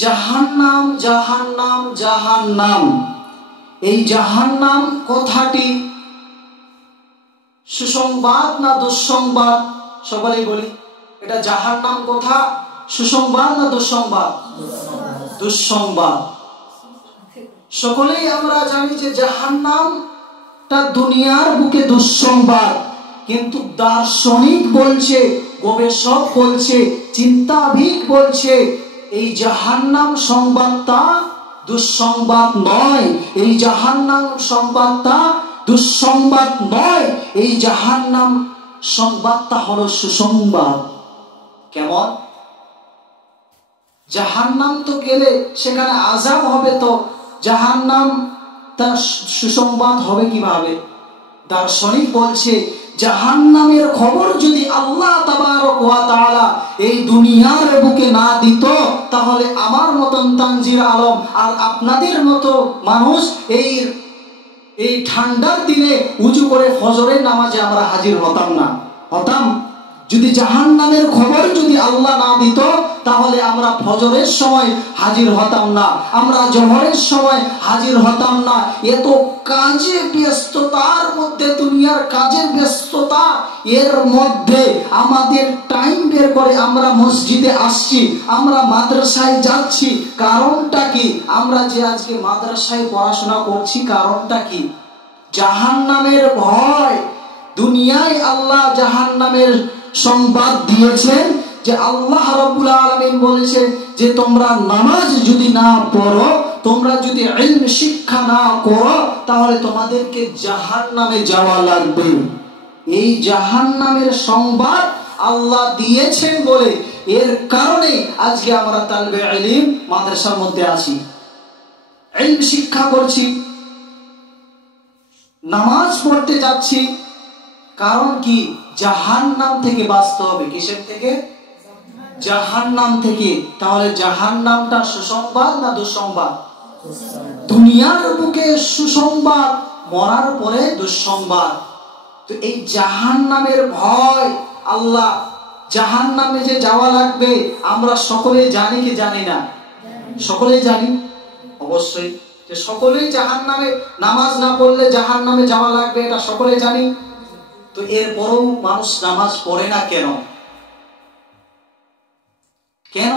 জাহান্নাম জাহান্নাম জাহান্নাম, এই জাহান্নাম কথাটি সুসংবাদ না দুঃসংবাদ? সকলেই বলি, এটা জাহান্নাম কথা সুসংবাদ না দুঃসংবাদ? দুঃসংবাদ। সকলেই আমরা জানি যে জাহান্নামটা দুনিয়ার বুকে দুঃসংবাদ, কিন্তু দার্শনিক বলছে, গবেষক বলছে, চিন্তাবিদ বলছে এই জাহান্নাম সংবাদটা দুঃসংবাদ নয়, এই জাহান্নাম সংবাদটা দুঃসংবাদ নয়, এই জাহান্নাম সংবাদটা হলো সুসংবাদ। কেমন? জাহান্নাম তো গেলে সেখানে আযাব হবে, তো জাহান্নাম তার সুসংবাদ হবে কিভাবে? দার্শনিক বলছে জাহান্নামের খবর যদি আল্লাহ তাবারক ওয়া তাআলা এই দুনিয়ার বুকে না দিত, তাহলে আমার মতন তানজির আলম আর আপনাদের মতো মানুষ এই ঠান্ডার দিনে উঁচু করে ফজরের নামাজে আমরা হাজির হতাম না। হতাম? যদি জাহান্নামের খবর যদি আল্লাহ না দিত, তাহলে আমরা ফজরের সময় হাজির হতাম না, আমরা জোহরের সময় হাজির হতাম না। এত কাজে ব্যস্ততার মধ্যে, দুনিয়ার কাজের ব্যস্ততা, এর মধ্যে আমাদের টাইম বের করে আমরা মসজিদে আসছি, আমরা মাদ্রাসায় যাচ্ছি। কারণটা কি? আমরা যে আজকে মাদ্রাসায় পড়াশোনা করছি, কারণটা কি? জাহান্নামের ভয়। দুনিয়ায় আল্লাহ জাহান্নামের সংবাদ দিয়েছেন যে আল্লাহ রাব্বুল আলামিন বলেছে যে তোমরা নামাজ যদি না পড়ো, তোমরা যদি ইলম শিক্ষা না করো, তাহলে তোমাদেরকে জাহান্নামে যাওয়া লাগবে। এই জাহান্নামের সংবাদ আল্লাহ দিয়েছেন বলে, এর কারণে আজকে আমরা তালবে ইলম মাদ্রাসার মধ্যে আছি, ইলম শিক্ষা করছি, নামাজ পড়তে যাচ্ছি। কারণ কি? জাহান্নাম থেকে বাঁচতে হবে। কিসের থেকে? জাহান্নাম থেকে। তাহলে জাহান্নামটা সুসংবাদ না দুঃসংবাদ? দুনিয়ার বুকে সুসংবাদ, মরার পরে দুঃসংবাদ। তো এই জাহান্নামের ভয়, আল্লাহ জাহান্নামে যে যাওয়া লাগবে আমরা সকলে জানি কি জানি না? সকলেই জানি অবশ্যই, যে সকলেই জাহান্নামে, নামাজ না পড়লে জাহান্নামে যাওয়া লাগবে, এটা সকলে জানি। তো এরপরও মানুষ নামাজ পড়ে না কেন? কেন?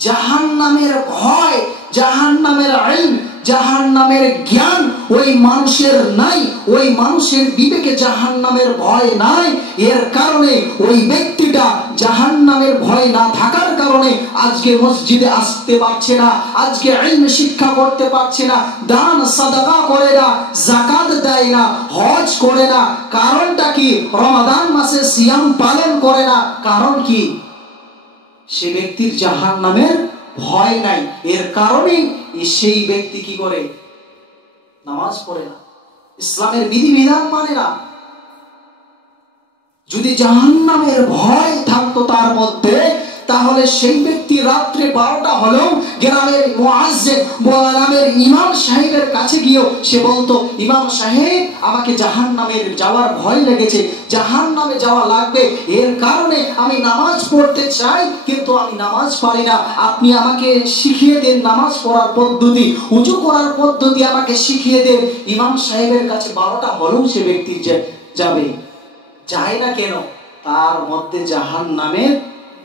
জাহান্নামের ভয়, জাহান্নামের ইলম, জাহান্নামের জ্ঞান ওই মানুষের নাই, ওই মানুষের বিবেকে জাহান্নামের ভয় নাই। এর কারণে ওই ব্যক্তিটা জাহান্নামের ভয় না থাকার কারণে আজকে মসজিদে আসতে পারছে না, আজকে ইলম শিক্ষা করতে পারছে না, দান সাদাকা করে না, যাকাত দেয় না, হজ করে না। কারণটা কি? রমাদান মাসে সিয়াম পালন করে না। কারণ কি? সে ব্যক্তির জাহান্নামের ভয় নাই। এর কারণে সেই ব্যক্তি কি করে? নামাজ পড়ে না, ইসলামের বিধিবিধান মানে না। যদি জাহান্নামের ভয় থাকতো তার মধ্যে, তাহলে সেই ব্যক্তি রাত্রে 12টা হলেও গ্রামের মুয়াজ্জিন, গ্রামের ইমাম সাহেবের কাছে গিয়েও সে বলতো, ইমাম সাহেব আমাকে জাহান্নামের যাওয়ার ভয় লেগেছে, জাহান্নামে যাওয়া লাগবে, এর কারণে আমি নামাজ পড়তে চাই কিন্তু আমি নামাজ পারি না, আপনি আমাকে শিখিয়ে দেন নামাজ পড়ার পদ্ধতি, উযু করার পদ্ধতি আমাকে শিখিয়ে দেন। ইমাম সাহেবের কাছে 12টা হলেও সে ব্যক্তি যাবে। যায় না কেন? তার মধ্যে জাহান্নামের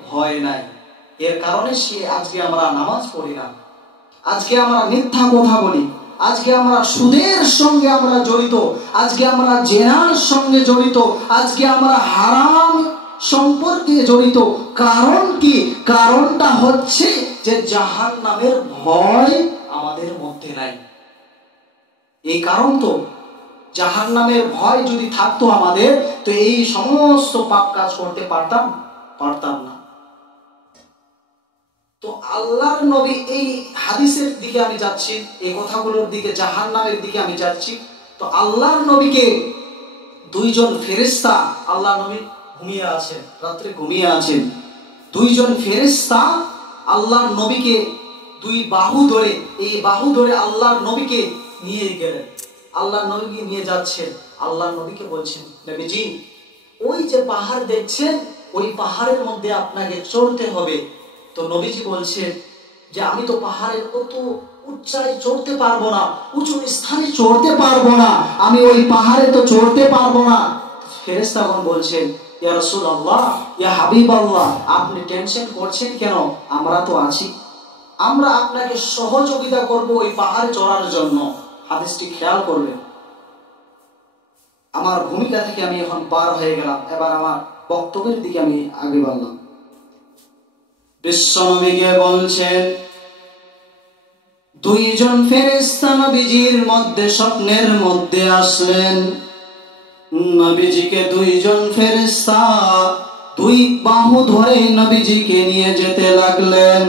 ভয় নাই। এর কারণে সে, আজকে আমরা নামাজ পড়ি না, আজকে আমরা মিথ্যা কথা বলি, আজকে আমরা সুদের সঙ্গে আমরা জড়িত, আজকে আমরা জেনার সঙ্গে জড়িত, আজকে আমরা হারাম সম্পর্কে জড়িত। কারণ কি? কারণটা হচ্ছে যে জাহান্নামের ভয় আমাদের মধ্যে নাই। এই কারণ তো, জাহান্নামের ভয় যদি থাকতো আমাদের, তো এই সমস্ত পাপ কাজ করতে পারতাম না। তো আল্লাহর নবী, এই হাদিসের দিকে আমি যাচ্ছি, এই কথাগুলোর দিকে, জাহান্নামের দিকে আমি যাচ্ছি। তো আল্লাহর নবীকে দুইজন ফেরেশতা, আল্লাহর নবী ঘুমিয়ে আছেন, রাত্রে ঘুমিয়ে আছেন, দুইজন ফেরেশতা আল্লাহর নবীকে দুই বাহু ধরে, এই বাহু ধরে আল্লাহর নবীকে নিয়ে গেলেন, আল্লাহর নবীকে নিয়ে যাচ্ছেন। আল্লাহর নবীকে বলছেন, নবীজি ওই যে পাহাড় দেখছেন, ওই পাহাড়ের মধ্যে আপনাকে চড়তে হবে। তো নবীজি বলছেন যে আমি তো পাহাড়ের কত উচ্চায় চড়তে পারবো না, উঁচু স্থানে চড়তে পারবো না, আমি ওই পাহাড়ে তো চড়তে পারবো না। ফেরেশতাগণ বলছেন, ইয়া রাসূলুল্লাহ, ইয়া হাবিবাল্লাহ, আপনি টেনশন করছেন কেন? আমরা তো আছি, আমরা আপনাকে সহযোগিতা করব ওই পাহাড় চড়ার জন্য। হাদিসটি খেয়াল করবেন। আমার ভূমিকা থেকে আমি এখন পার হয়ে গেলাম, এবার আমার বক্তব্যের দিকে আমি আগে বাড়লাম। বিশ্বনবীকে বলছেন, দুইজন ফেরেশতা নবীজির মধ্যে স্বপ্নের মধ্যে আসলেন। নবীজিকে দুইজন ফেরেশতা দুই বাহু ধরে নবীজিকে নিয়ে যেতে লাগলেন।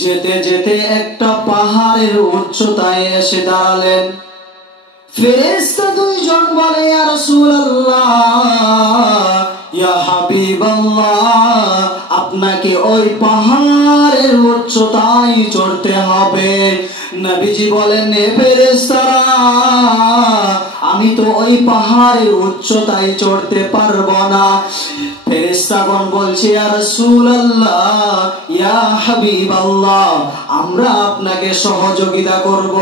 যেতে যেতে একটা পাহাড়ের উচ্চতায় এসে দাঁড়ালেন। ফেরেশতা দুইজন বলে, ইয়া রাসূলুল্লাহ, ইয়া হাবিবাল্লাহ, আপনাকে ওই পাহাড়ের উচ্চতায় চড়তে হবে। নবীজি বলেন, হে ফেরেশতারা, আমি তো ওই পাহাড়ের উচ্চতায় চড়তে পারবো না। ফেরেশতাগণ বলছে, ইয়া রাসূলুল্লাহ, ইয়া হাবিবাল্লাহ, আমরা আপনাকে সহযোগিতা করব।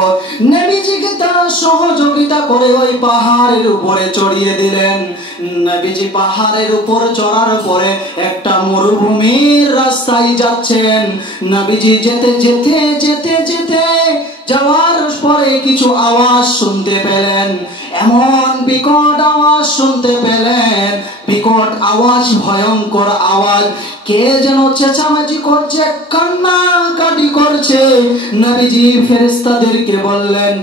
নবীজিকে তারা সহযোগিতা করে ওই পাহাড়ের উপরে চড়িয়ে দিলেন। নবীজি পাহাড়ের উপর চড়ার পরে একটা মরুভূমির রাস্তায় যাচ্ছেন। নবীজি যেতে যেতে যেতে যেতে যাওয়ার পরে কিছু আওয়াজ শুনতে পেলেন। এমন বিকট আওয়াজ শুনতে পেলেন, বিকট আওয়াজ, ভয়ঙ্কর আওয়াজ। কে যেন চেঁচামেচি করছে, কান্নাকাটি করছে। নবীজি ফেরেশতাদেরকে বললেন,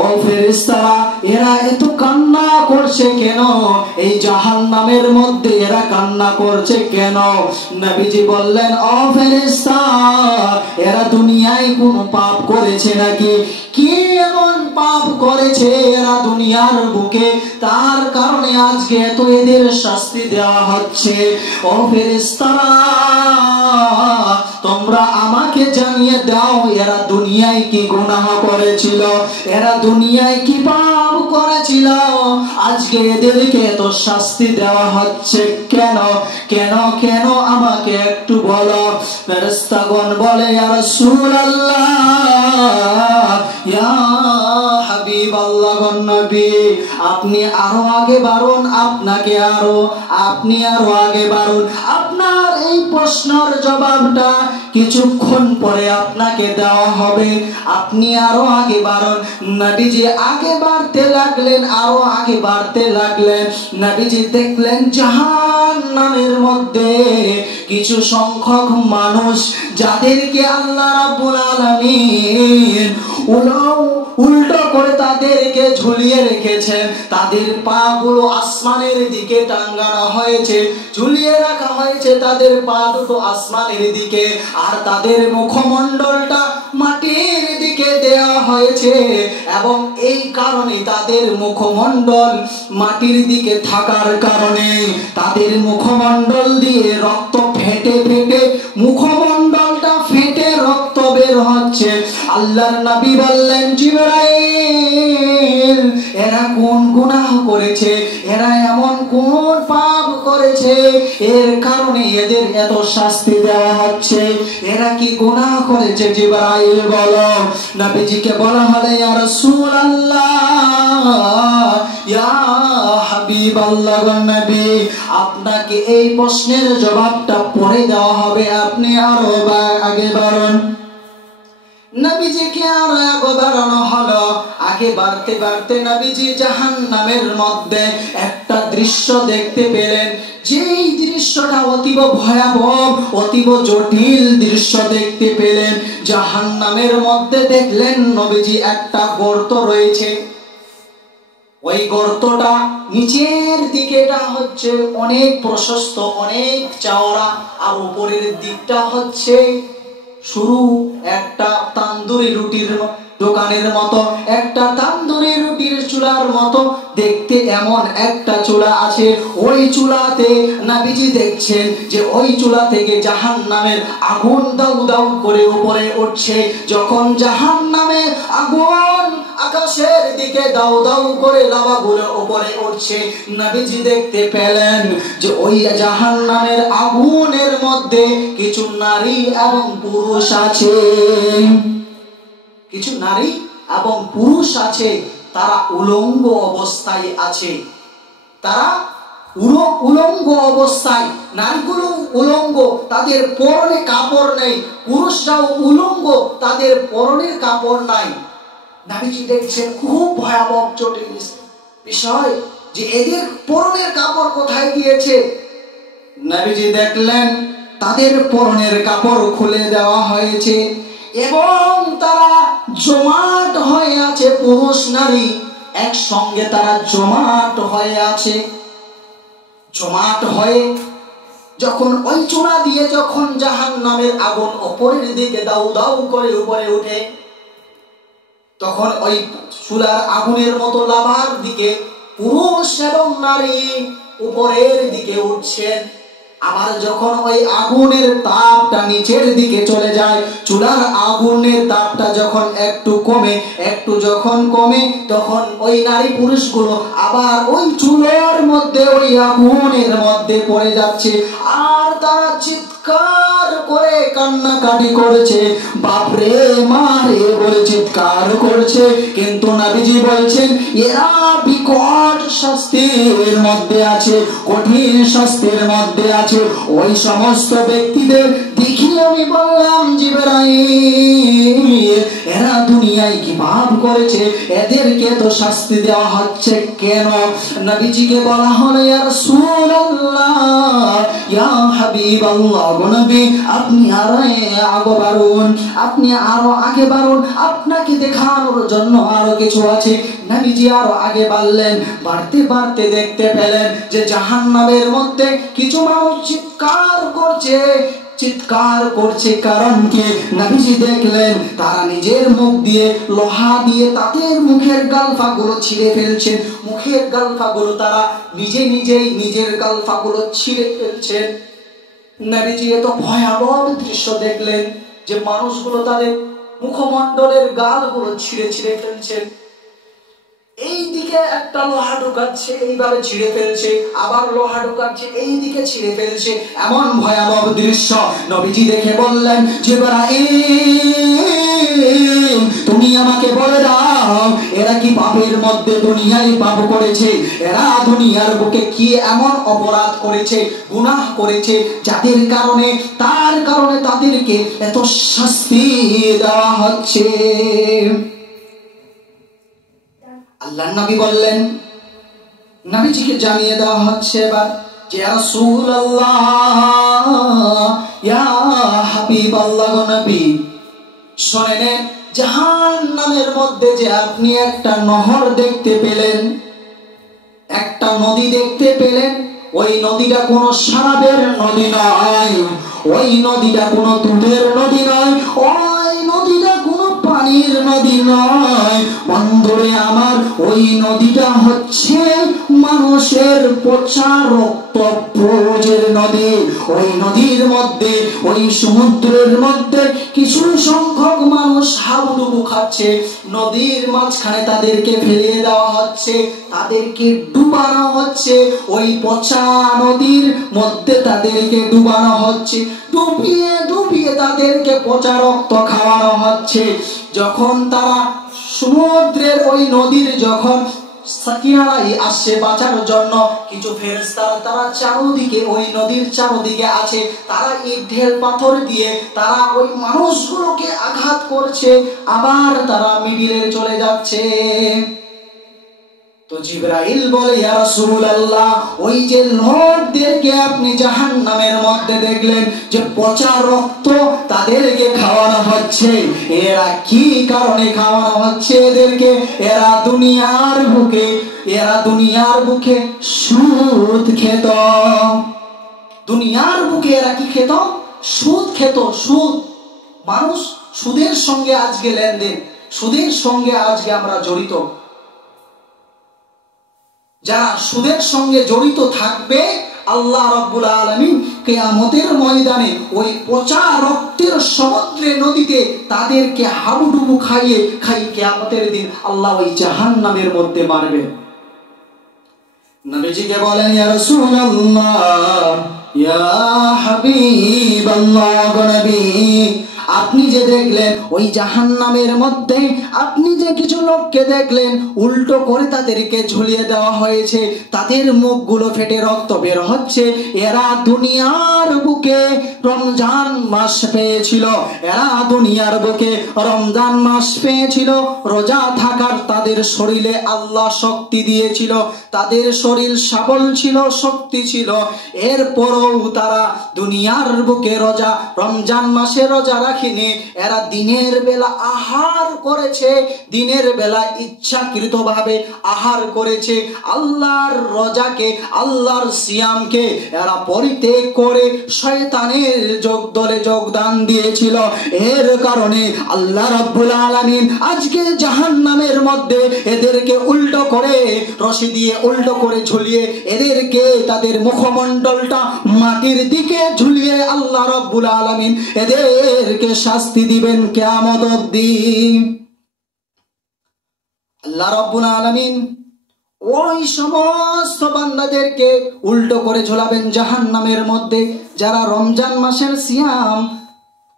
ও ফেরেশতারা, এরা এত কান্না করছে কেন? এই জাহান্নামের মধ্যে এরা কান্না করছে কেন? নবীজি বললেন, ও ফেরেশতা, এরা দুনিয়ায় কোনো পাপ করেছে নাকি? কি এমন পাপ করেছে এরা দুনিয়ার বুকে, তার কারণে আজকে এত এদের শাস্তি দেওয়া হচ্ছে? ও ফেরেশতারা, তোমরা আমাকে জানিয়ে দাও, এরা দুনিয়ায় কি গুনাহ করেছিল, এরা দুনিয়ায় কি পাপ করেছিল, আজকে এদেরকে এত শাস্তি দেওয়া হচ্ছে কেন? কেন কেন আমাকে একটু বলো। ফেরেশতাগণ বলে, ইয়া রাসূলুল্লাহ, ইয়া হাবিবাল্লাহ, নবী, আপনি আরো আগে বাড়ুন, আপনি আরো আগে বাড়ুন। আপনার এই প্রশ্নের জবাবটা কিছুক্ষণ পরে আপনাকে দেওয়া হবে। আপনি আরো আগে বাড়ুন। নবীজি আগে বাড়তে লাগলেন, আরো আগে বাড়তে লাগলেন। নবীজি দেখলেন জাহান্নামের মধ্যে কিছু সংখ্যক মানুষ, যাদেরকে আল্লাহ রাব্বুল আলামিন উল্টো করে তাদেরকে ঝুলিয়ে রেখেছেন। তাদের পা গুলো আসমানের দিকে টাঙ্গানো হয়েছে, ঝুলিয়ে রাখা হয়েছে তাদের পা দুটো আসমানের দিকে, আর তাদের মুখমণ্ডলটা মাটির দিকে দেওয়া হয়েছে। এবং এই কারণে তাদের মুখমণ্ডল মাটির দিকে থাকার কারণে তাদের মুখমণ্ডল দিয়ে রক্ত ফেটে ফেটে, মুখমণ্ডলটা ফেটে রক্ত বের হচ্ছে। আল্লাহর নবী বললেন, জিবরাইল, এরা কোন গুনাহ করেছে, এরা এমন কোন পাপ করেছে এর কারণে এদের এত শাস্তি দেওয়া হচ্ছে? এরা কি গুনাহ করেছে? জিবরাইল বলো। নবীজিকে বলা হলো, ইয়া রাসূলুল্লাহ, ইয়া হাবিবাল্লাহ, নবী, আপনাকে এই প্রশ্নের জবাবটা পরে দেওয়া হবে, আপনি আরো আগে বাড়ুন। নবীজিকে আরো আগে বাড়ানো হলো। আগে বাড়তে বাড়তে নবীজি জাহান্নামের মধ্যে একটা দৃশ্য দেখতে পেলেন। যেই দৃশ্যটা অতীব ভয়াবহ, অতীব জটিল দৃশ্য দেখতে পেলেন। জাহান্নামের মধ্যে দেখলেন নবীজি একটা গর্ত রয়েছে। ওই গর্তটা নিচের দিকেটা হচ্ছে অনেক প্রশস্ত, অনেক চওড়া, আর উপরের দিকটা হচ্ছে শুরু একটা তান্দুরি রুটির দোকানের মতো, একটা তান্দুরি রুটির চুলার মতো দেখতে এমন একটা চুলা আছে। ওই চুলাতে নবীজি দেখছেন যে ওই চুলা থেকে জাহান্নামের আগুন দাউ দাউ করে উপরে উঠছে। যখন জাহান্নামের আগুন আকাশের দিকে দাউ দাউ করে লাভাগুলো উপরে উঠছে। নবীজি দেখতে পেলেন যে ওই জাহান্নামের আগুনের মধ্যে কিছু নারী এবং পুরুষ আছে, কিছু নারী এবং পুরুষ আছে, তারা উলঙ্গ অবস্থায় আছে। তারা উলঙ্গ অবস্থায়, নারীগুলো উলঙ্গ, তাদের পরনে কাপড় নেই, পুরুষরাও উলঙ্গ, তাদের পরনের কাপড় নাই। নবীজি দেখছেন খুব ভয়াবহ জটিল বিষয় যে এদের পরনের কাপড় কোথায় গিয়েছে। নবীজি দেখলেন তাদের পরনের কাপড় খুলে দেওয়া হয়েছে এবং তারা জমাট হয়ে আছে, পুরুষ নারী একসঙ্গে তারা জমাট হয়ে আছে। জমাট হয়ে যখন ওই চূড়া দিয়ে যখন জাহান্নামের আগুন উপরের দিকে দাউ দাউ করে উপরে উঠে, তখন ওই চুলার আগুনের মতো লাভার দিকে পুরুষ এবং নারী উপরের দিকে উঠছেন। আবার যখন ওই আগুনের তাপটা নিচের দিকে চলে যায়, চুলার আগুনের তাপটা যখন একটু কমে, একটু যখন কমে, তখন ওই নারী পুরুষগুলো আবার ওই চুলার মধ্যে, ওই আগুনের মধ্যে পড়ে যাচ্ছে। আর তারা চিৎকার করে কান্নাকাটি করেছে, বাপরে মারে বলে চিৎকার করছে। কিন্তু নবীজি বলছেন এরা বিকট শাস্তির মধ্যে আছে, কঠিন শাস্তির মধ্যে আছে। ওই সমস্ত ব্যক্তিদের দেখি আমি বললাম জিবরাইল, এরা দুনিয়ায় কি পাপ করেছে, এদেরকে তো শাস্তি দেওয়া হচ্ছে কেন? নবীজিকে বলা হলো ইয়া রাসূলুল্লাহ, ইয়া হাবিবাল্লাহ, নবী আপনি আরো আগে বাড়ুন, আপনি আরো আগে বাড়ুন, আপনাকে দেখানোর জন্য আরো কিছু আছে। নবীজি আরো আগে বাড়লেন, বাড়তে বাড়তে দেখতে পেলেন যে জাহান্নামের মধ্যে কিছু মানুষ চিৎকার করছে। চিৎকার করছে কারণ কি? নবীজি দেখলেন তারা নিজের মুখ দিয়ে লোহা দিয়ে তাদের মুখের গালফাগুলো ছিঁড়ে ফেলছে। মুখের গালফাগুলো তারা নিজেই নিজের গালফাগুলো ছিঁড়ে ফেলছেন। নবীজি এত ভয়াবহ দৃশ্য দেখলেন যে মানুষগুলো তাদের মুখমণ্ডলের গালগুলো ছিঁড়ে ফেলছেন। এই দিকে একটা লোহা ঢুকাচ্ছে, এইভাবে ছিঁড়ে ফেলছে, আবার লোহা ঢুকাচ্ছে, এই দিকে ছিঁড়ে ফেলছে। এমন ভয়াবহ দৃশ্য নবীজি দেখে বললেন জিবরাইল, তুমি আমাকে বলে দাও এরা কি পাপের মধ্যে দুনিয়ায় পাপ করেছে? এরা দুনিয়ার বুকে কি এমন অপরাধ করেছে, গুনাহ করেছে, যাদের কারণে তার কারণে তাদেরকে এত শাস্তি দেওয়া হচ্ছে? আল্লাহর নবী বললেন, নবীজিকে জানিয়ে দেওয়া হচ্ছে এবার যে ইয়া রাসূলুল্লাহ, ইয়া হাবিবাল্লাহ, নবী শুনেন, জাহান্নামের মধ্যে যে আপনি একটা নহর দেখতে পেলেন, একটা নদী দেখতে পেলেন, ওই নদীটা কোনো শরাবের নদী নয়, ওই নদীটা কোনো দুধের নদী নয়, ওই নদীটা কোনো পানির নদী নয়। বন্ধুরে আমার, ওই নদীটা হচ্ছে মানুষের পচা রক্ত প্রবাহের নদী। ওই নদীর মধ্যে, ওই সমুদ্রের মধ্যে কিছু সংখ্যক মানুষ হাবুডুবু খাচ্ছে। নদীর মাঝখানে তাদেরকে ফেলিয়ে দেওয়া হচ্ছে, তাদেরকে ডুবানো হচ্ছে। ওই পচা নদীর মধ্যে তাদেরকে ডুবানো হচ্ছে, ডুবিয়ে ডুবিয়ে তাদেরকে পচা রক্ত খাওয়ানো হচ্ছে। যখন তারা সমুদ্রের ওই নদীর যখন কিনারায় আসছে বাঁচার জন্য, কিছু ফেরেশতা তারা চারদিকে, ওই নদীর চারদিকে আছে, তারা ইট ঢেল পাথর দিয়ে তারা ওই মানুষগুলোকে আঘাত করছে, আবার তারা মিডিলে চলে যাচ্ছে। তো জিবরাইল বলে ইয়া রাসূলুল্লাহ, ওই যে লোকদেরকে আপনি জাহান্নামের মধ্যে দেখলেন যে পচা রক্ত তাদেরকে খাওয়ানো হচ্ছে, এরা কি কারণে খাওয়ানো হচ্ছে এদেরকে? এরা দুনিয়ার বুকে সুদ খেত। দুনিয়ার বুকে এরা কি খেত? সুদ খেত। সুদ, মানুষ সুদের সঙ্গে আজকে লেনদেন, সুদের সঙ্গে আজকে আমরা জড়িত। যারা সুদের সঙ্গে জড়িত থাকবে আল্লাহ রাব্বুল আলামিন কিয়ামতের ময়দানে ওই পচা রক্তের সমুদ্রে নদীতে তাদেরকে হাবুডুবু খাইয়ে কিয়ামতের দিন আল্লাহ ওই জাহান্নামের মধ্যে মারবে। নবীজিকে বলেন, ইয়া রাসূলুল্লাহ, ইয়া হাবিবাল্লাহ, নবী, আপনি যে দেখলেন ওই জাহান্নামের মধ্যে, আপনি যে কিছু লোককে দেখলেন উল্টো করে তাদেরকে ঝুলিয়ে দেওয়া হয়েছে, তাদের মুখগুলো ফেটে রক্ত বের হচ্ছে, এরা দুনিয়ার বুকে রমজান মাস পেয়েছিল, এরা দুনিয়ার বুকে রমজান মাস পেয়েছিল, রোজা থাকার তাদের শরীরে আল্লাহ শক্তি দিয়েছিল, তাদের শরীর সবল ছিল, শক্তি ছিল, এরপরও তারা দুনিয়ার বুকে রমজান মাসে রোজা রাখিনি, এরা দিনের বেলা আহার করেছে, দিনের বেলা ইচ্ছাকৃতভাবে আহার করেছে, আল্লাহর রোজাকে, আল্লাহর সিয়ামকে এরা পরিত্যাগ করে শয়তানের দলে যোগদান দিয়েছিল। এর কারণে আল্লাহ রাব্বুল আলামিন আজকে জাহান্নামের মধ্যে এদেরকে উল্টো করে রশি দিয়ে উল্টো করে ঝুলিয়ে এদেরকে তাদের মুখমণ্ডলটা মাটির দিকে ঝুলিয়ে আল্লাহ রাব্বুল আলামিন এদেরকে শাস্তি দিবেন কিয়ামত অবধি। আল্লাহ রাব্বুল আলামিন ওই সমস্ত বান্দাদেরকে উল্টো করে ঝোলাবেন জাহান্নামের মধ্যে, যারা রমজান মাসের সিয়াম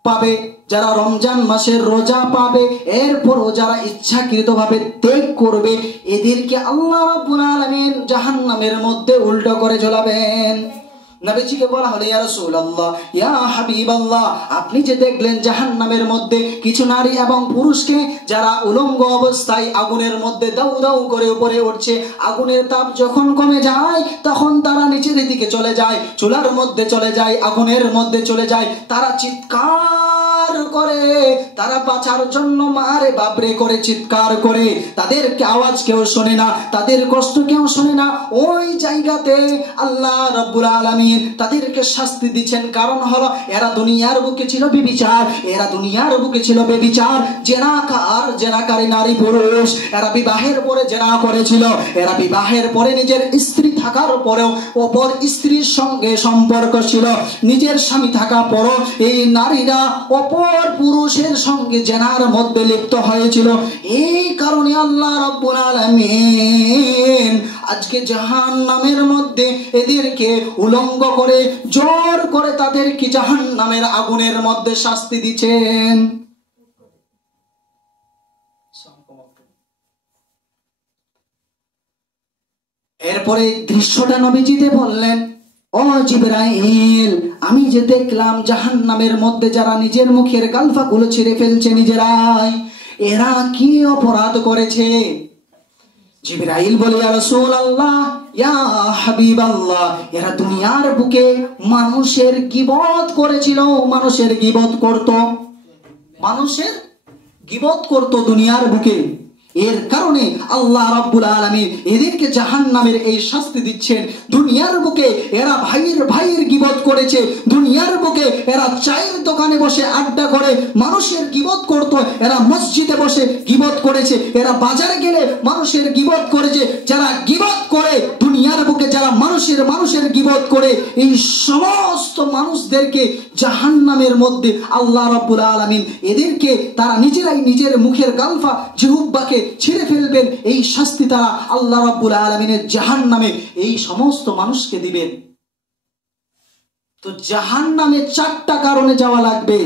পাবে, যারা রমজান মাসের রোজা পাবে, এরপরও যারা ইচ্ছাকৃতভাবে ত্যাগ করবে, এদেরকে আল্লাহ রাব্বুল আলামিন জাহান্নামের মধ্যে উল্টো করে ঝোলাবেন। নবীজিকে বলা হলো, ইয়া রাসূলুল্লাহ, ইয়া হাবিবাল্লাহ, আপনি যে দেখলেন জাহান্নামের মধ্যে কিছু নারী এবং পুরুষকে যারা উলঙ্গ অবস্থায় আগুনের মধ্যে দাউ দাউ করে উপরে উঠছে, আগুনের তাপ যখন কমে যায় তখন তারা নিচের দিকে চলে যায়, চুলার মধ্যে চলে যায়, আগুনের মধ্যে চলে যায়, তারা চিৎকার করে, তারা বাঁচার জন্য মারে বাবরে করে চিৎকার করে, তাদের আওয়াজ কেউ শোনে না, তাদের কষ্ট কেউ শোনে না। ওই জায়গাতে আল্লাহ রাব্বুল আলামিন তাদেরকে শাস্তি দিচ্ছেন, কারণ হলো এরা দুনিয়ার বুকে ছিল বেবিচার, এরা দুনিয়ার বুকে ছিল বেবিচার, জেনাকারী নারী পুরুষ, এরা বিবাহের পরে জেনা করেছিল, এরা বিবাহের পরে নিজের স্ত্রী থাকার পরেও অপর স্ত্রীর সঙ্গে সম্পর্ক ছিল, নিজের স্বামী থাকা পরও এই নারীরা অপর পুরুষের সঙ্গে জেনার মধ্যে লিপ্ত হয়েছিল। এই কারণে আল্লাহ রাব্বুল আলামিন আজকে জাহান্নামের মধ্যে এদেরকে উলঙ্গ করে জোর করে তাদেরকে জাহান্নামের আগুনের মধ্যে শাস্তি দিচ্ছেন। এরপরে দৃশ্যটা নবীজিতে বললেন, ও জিবরাইল, আমি যে দেখলাম জাহান্নামের মধ্যে যারা নিজের মুখের গালফাগুলো ছিঁড়ে ফেলছে নিজেরাই, এরা কি অপরাধ করেছে? জিবরাইল বলে, ইয়া রাসূলুল্লাহ, ইয়া হাবিবাল্লাহ, এরা দুনিয়ার বুকে মানুষের গীবত করেছিল, মানুষের গীবত করত দুনিয়ার বুকে। এর কারণে আল্লাহ রাব্বুল আলামিন এদেরকে জাহান্নামের এই শাস্তি দিচ্ছেন। দুনিয়ার বুকে এরা ভাইয়ের গীবত করেছে, দুনিয়ার বুকে এরা চায়ের দোকানে বসে আড্ডা করে মানুষের গীবত করত, এরা মসজিদে বসে গীবত করেছে, এরা বাজারে গেলে মানুষের গীবত করেছে। যারা গীবত করে দুনিয়ার বুকে, যারা মানুষের গীবত করে, এই সমস্ত মানুষদেরকে জাহান্নামের মধ্যে আল্লাহ রাব্বুল আলামিন এদেরকে তারা নিজেরাই নিজের মুখের গালফা জিহ্বাকে ছিঁড়ে ফেলবেন। এই শাস্তি তারা আল্লাহ রাব্বুল আলামিনের জাহান্নামে এই সমস্ত মানুষকে দিবেন। তো জাহান্নামে 4টা কারণে যাওয়া লাগবে,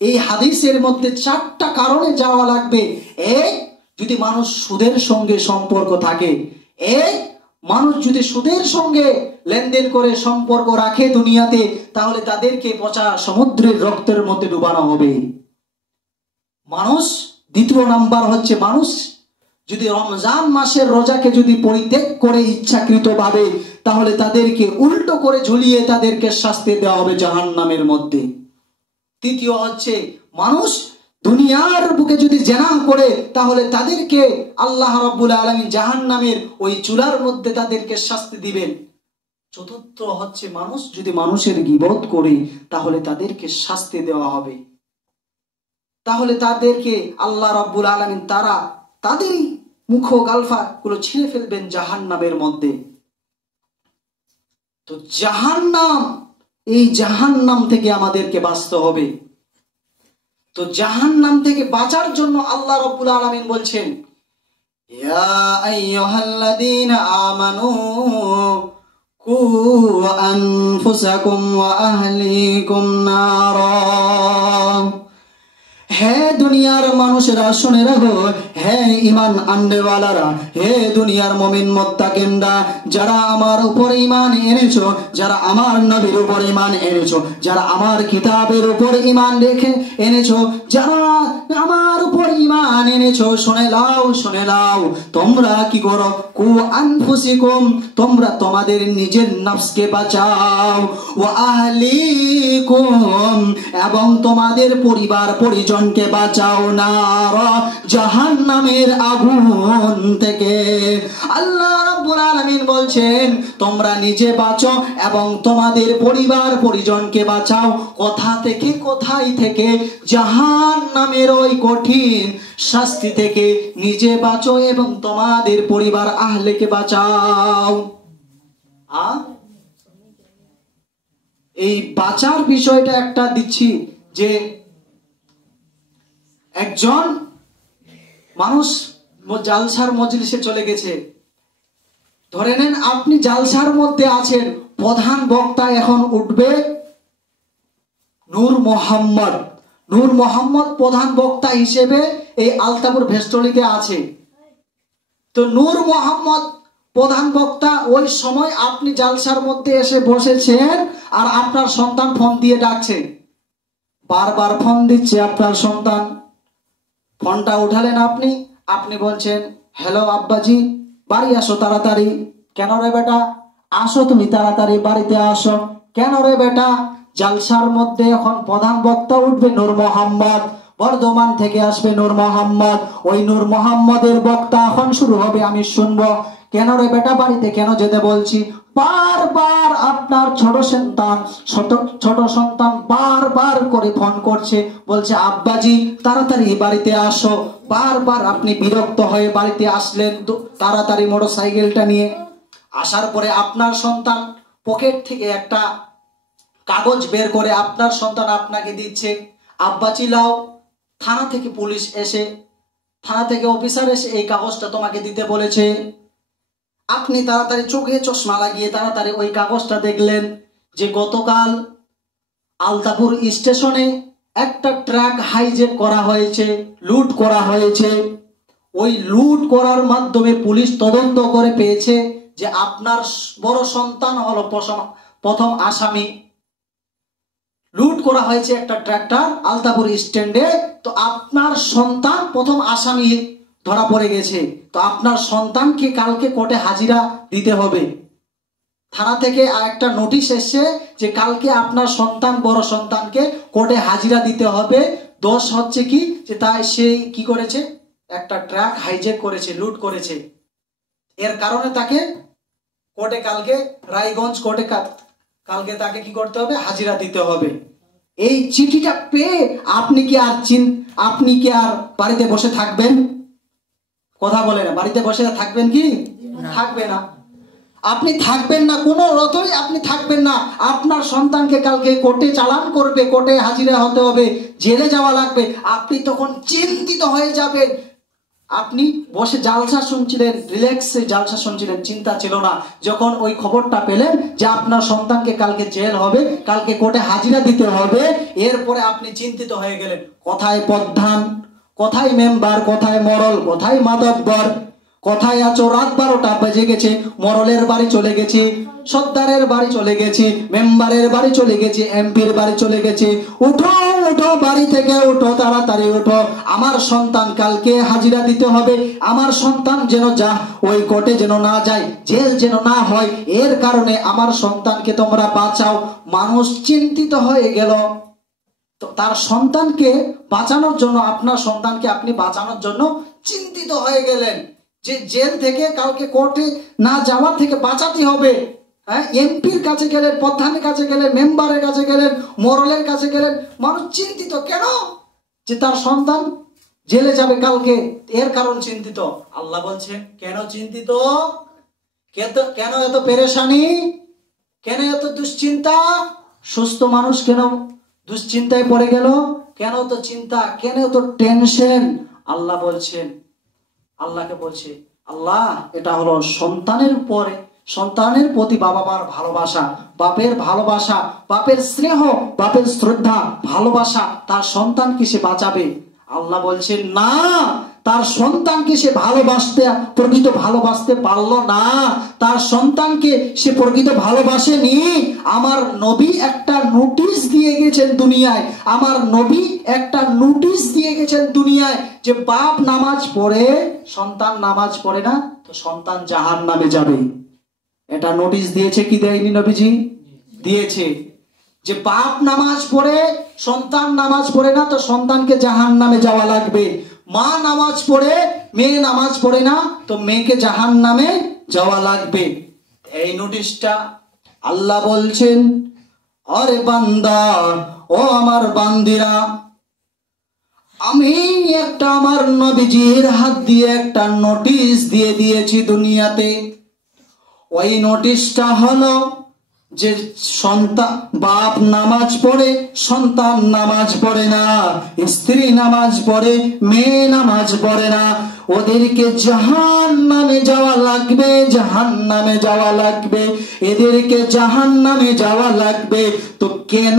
এই হাদিসের মধ্যে 4টা কারণে যাওয়া লাগবে। এক, যদি মানুষ সুদের সঙ্গে সম্পর্ক থাকে, মানুষ যদি সুদের সঙ্গে লেনদেন করে সম্পর্ক রাখে দুনিয়াতে, তাহলে তাদেরকে পচা সমুদ্রের রক্তের মধ্যে ডুবানো হবে। দ্বিতীয় নাম্বার হচ্ছে, মানুষ যদি রমজান মাসের রোজাকে যদি পরিত্যাগ করে ইচ্ছাকৃতভাবে, তাহলে তাদেরকে উল্টো করে ঝুলিয়ে তাদেরকে শাস্তি দেওয়া হবে জাহান্নামের মধ্যে। তৃতীয় হচ্ছে, মানুষ দুনিয়ার বুকে যদি জেনা করে, তাহলে তাদেরকে আল্লাহ রাব্বুল আলামিন জাহান্নামের ওই চুলার মধ্যে তাদেরকে শাস্তি দিবেন। চতুর্থ হচ্ছে, মানুষ যদি মানুষের গীবত করে, তাহলে তাদেরকে শাস্তি দেওয়া হবে। তাহলে তাদেরকে আল্লাহ রাব্বুল আলামিন তাদেরই মুখ গালফা গুলো ছিঁড়ে ফেলবেন জাহান্নামের মধ্যে। তো জাহান্নাম, এই জাহান্নাম থেকে আমাদেরকে বাঁচতে হবে। তো জাহান্নাম থেকে বাঁচার জন্য আল্লাহ রাব্বুল আলামিন বলছেন, ইয়া আইয়ুহাল্লাযীনা আমানু কু আনফুসাকুম ওয়া আহলিকুম নারা। হে দুনিয়ার মানুষেরা শুনে রাখো, হে ঈমান আননেওয়ালারা, হে দুনিয়ার মুমিন মুত্তাকিনরা, যারা আমার উপর ঈমান এনেছো, যারা আমার নবীর উপর ঈমান এনেছো, যারা আমার কিতাবের উপর ঈমান রেখে এনেছো, যারা আমার উপর ঈমান এনেছো, শুনে নাও, শুনে নাও, তোমরা কি করো? কু আনফুসিকুম, তোমরা তোমাদের নিজের নফসকে বাঁচাও, ওয়া আহলিকুম, এবং তোমাদের পরিবার পরিজনকে বাঁচাও নার, জাহান্নামের আগুন থেকে। আল্লাহ রাব্বুল আলামিন বলছেন তোমরা নিজে বাঁচো এবং তোমাদের পরিবার পরিজনকে বাঁচাও। কোথা থেকে? কোথায় থেকে? জাহান্নামের ওই কঠিন শাস্তি থেকে নিজে বাঁচো এবং তোমাদের পরিবার আহলেকে বাঁচাও। এই বাঁচার বিষয়টা একটা দিচ্ছি, যে একজন মানুষ জালসার মজলিসে চলে গেছে। ধরে নেন আপনি জালসার মধ্যে আছেন, প্রধান বক্তা এখন উঠবে নূর মোহাম্মদ। নূর মোহাম্মদ প্রধান বক্তা হিসেবে এই আলতাপুর ভেস্টলিতে আছে। তো নূর মোহাম্মদ প্রধান বক্তা, ওই সময় আপনি জালসার মধ্যে এসে বসেছেন আর আপনার সন্তান ফোন দিয়ে ডাকছে, বারবার ফোন দিচ্ছে আপনার সন্তান। ফোনটা উঠালেন আপনি, আপনি বলছেন, হ্যালো আব্বাজি, বাড়ি আসো তাড়াতাড়ি। কেন রে বেটা? আসো তুমি তাড়াতাড়ি, বাড়িতে আসো। কেন রে বেটা? জালসার মধ্যে এখন প্রধান বক্তা উঠবে নূর মোহাম্মদ, বর্ধমান থেকে আসবে নূর মোহাম্মদ, ওই নূর মোহাম্মদের বক্তা এখন শুরু হবে, আমি শুনবো। কেন রে বেটা বাড়িতে কেন যেতে বলছি? বারবার আপনার ছোট সন্তান বারবার করে ফোন করছে, বলছে আব্বাজি তাড়াতাড়ি বাড়িতে আসো। বারবার আপনি বিরক্ত হয়ে বাড়িতে আসলেন তাড়াতাড়ি মোটরসাইকেলটা নিয়ে। আসার পরে আপনার সন্তান পকেট থেকে একটা কাগজ বের করে আপনার সন্তান আপনাকে দিচ্ছে, আব্বাজি লাও, থানা থেকে পুলিশ এসে, থানা থেকে অফিসার এসে এই কাগজটা তোমাকে দিতে বলেছে। আপনি তাড়াতাড়ি চোখে চশমা লাগিয়ে তাড়াতাড়ি ওই কাগজটা দেখলেন যে গতকাল আলতাপুর স্টেশনে একটা ট্রাক হাইজ্যাক করা হয়েছে, লুট করা হয়েছে। ওই লুট করার মাধ্যমে পুলিশ তদন্ত করে পেয়েছে যে আপনার বড় সন্তান হলো প্রথম আসামি। লুট করা হয়েছে একটা ট্রাক্টর আলতাপুর স্ট্যান্ডে, তো আপনার সন্তান প্রথম আসামি ধরা পড়ে গেছে। তো আপনার সন্তানকে কালকে কোর্টে হাজিরা দিতে হবে। থানা থেকে একটা নোটিশ এসছে যে কালকে আপনার সন্তান, বড় সন্তানকে কোর্টে হাজিরা দিতে হবে। দোষ হচ্ছে কি, যে তাই সে কি করেছে, একটা ট্রাক হাইজ্যাক করেছে, লুট করেছে। এর কারণে তাকে কোর্টে কালকে, রায়গঞ্জ কোর্টে কালকে তাকে কি করতে হবে, হাজিরা দিতে হবে। এই চিঠিটা পেয়ে আপনি কি আর বাড়িতে বসে থাকবেন? কথা বলে না, বাড়িতে বসে থাকবেন কি? থাকবে না। আপনি থাকবেন না, কোনো রতই আপনি থাকবেন না। আপনার সন্তানকে কালকে কোর্টে চালান করবে, কোর্টে হাজিরা হতে হবে, জেলে যাওয়া লাগবে। আপনি তখন চিন্তিত হয়ে যাবেন। আপনি বসে জালসা শুনছিলেন, রিল্যাক্সে জালসা শুনছিলেন, চিন্তা ছিল না। যখন ওই খবরটা পেলেন যে আপনার সন্তানকে কালকে জেল হবে, কালকে কোর্টে হাজিরা দিতে হবে, এরপরে আপনি চিন্তিত হয়ে গেলেন, কোথায় প্রধান, কোথায় মেম্বার, কোথায় মরল, কোথায় মাতব্বর, কোথায় আছো? রাত 12টা বেজে গেছে, মরলের বাড়ি চলে গেছি, সর্দারের বাড়ি চলে গেছি, মেম্বারের বাড়ি চলে গেছি, এমপির বাড়ি চলে গেছি। উঠো উঠো, বাড়ি থেকে উঠো, তাড়াতাড়ি উঠো, আমার সন্তান কালকে হাজিরা দিতে হবে। আমার সন্তান যেন ওই কোর্টে যেন না যায়, জেল যেন না হয়, এর কারণে আমার সন্তানকে তোমরা বাঁচাও। মানুষ চিন্তিত হয়ে গেল। তো তার সন্তানকে বাঁচানোর জন্য, আপনার সন্তানকে আপনি বাঁচানোর জন্য চিন্তিত হয়ে গেলেন যে জেল থেকে কালকে কোর্টে না যাওয়ার থেকে বাঁচাতে হবে। হ্যাঁ, এমপির কাছে গেলেন, প্রধানের কাছে গেলেন, মেম্বারের কাছে গেলেন, মোরলের কাছে গেলেন। মানুষ চিন্তিত কেন? যে তার সন্তান জেলে যাবে কালকে, এর কারণ চিন্তিত। আল্লাহ বলছেন কেন চিন্তিত, কেন এত পেরেশানি? কেন এত দুশ্চিন্তা? সুস্থ মানুষ কেন দুশ্চিন্তায় পড়ে গেল? কেন তো চিন্তা, কেন তো টেনশন? আল্লাহ বলছেন, আল্লাহকে বলছে, আল্লাহ এটা হলো সন্তানের পরে, সন্তানের প্রতি বাবা মার ভালোবাসা, বাপের ভালোবাসা, বাপের স্নেহ, বাপের শ্রদ্ধা, ভালোবাসা, তার সন্তানকে সে বাঁচাবে। আল্লাহ বলছেন না, তার সন্তানকে সে ভালোবাসতে, প্রকৃত ভালোবাসতে পারলো না, তার সন্তানকে সে প্রকৃত ভালোবাসেনি। আমার নবী একটা নোটিশ দিয়ে গেছেন দুনিয়ায়, আমার নবী একটা নোটিশ দিয়ে গেছেন দুনিয়ায় যে বাপ নামাজ পড়ে, সন্তান নামাজ পড়ে না তো সন্তান জাহান্নামে যাবে। এটা নোটিশ দিয়েছে কি দেয়নি নবীজি? দিয়েছে। যে বাপ নামাজ পড়ে, সন্তান নামাজ পড়ে না তো সন্তানকে জাহান্নামে যাওয়া লাগবে। মা নামাজ পড়ে, মেয়ে নামাজ পড়ে না তো মেয়েকে জাহান্নামে যাওয়া লাগবে। এই নোটিশটা আল্লাহ বলছেন, আরে বান্দা, ও আমার বান্দিরা, আমি একটা আমার নবীজির হাত দিয়ে একটা নোটিশ দিয়ে দিয়েছি দুনিয়াতে। ওই নোটিশটা হলো যে সন্তান, বাপ নামাজ পড়ে, সন্তান নামাজ পড়ে না, স্ত্রী নামাজ পড়ে, মেয়ে নামাজ পড়ে না, ওদেরকে জাহান্নামে যাওয়া লাগবে, জাহান্নামে যাওয়া লাগবে, এদেরকে জাহান্নামে যাওয়া লাগবে। তো কেন?